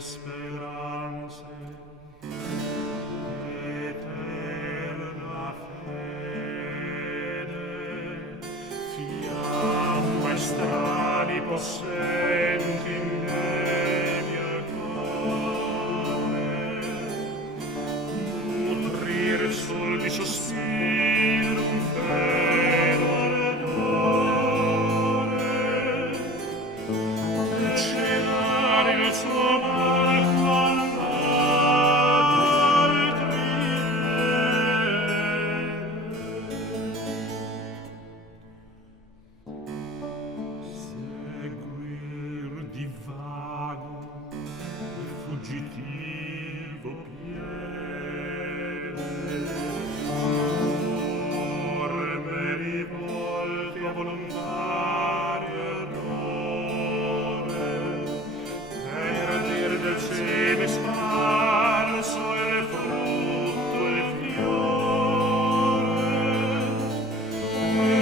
speranze, eterna fede, fiamma e strali possenti nel cuore, nutrir sol di sospiro un vero ardore, e celare il suo mal quando altri seguir di vago il fuggitivo piede, orme rivolte a volontario errore, perder del seme sparso il frutto e il fiore,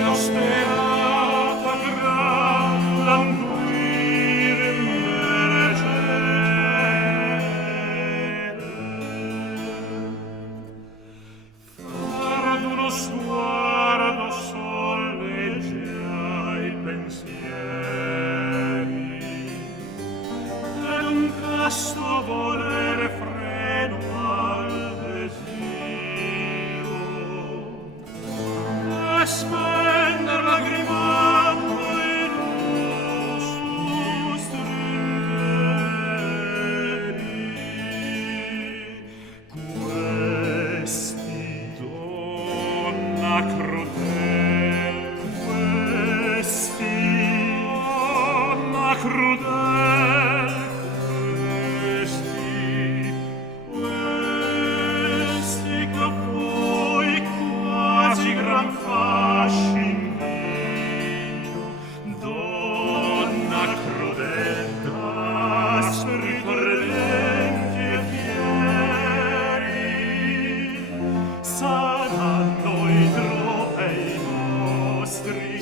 la sperata gran languire merecere, far d'uno sguardo solleggia i pensieri, ed un casto volere freno al desio, e spender lagrimando i nostri interi. Questi, donna crudel, questi, donna crudel, questi che voi quasi gran fasci invidio, donna crudel d'aspri torrenti e fieri, saranno i tropei nostri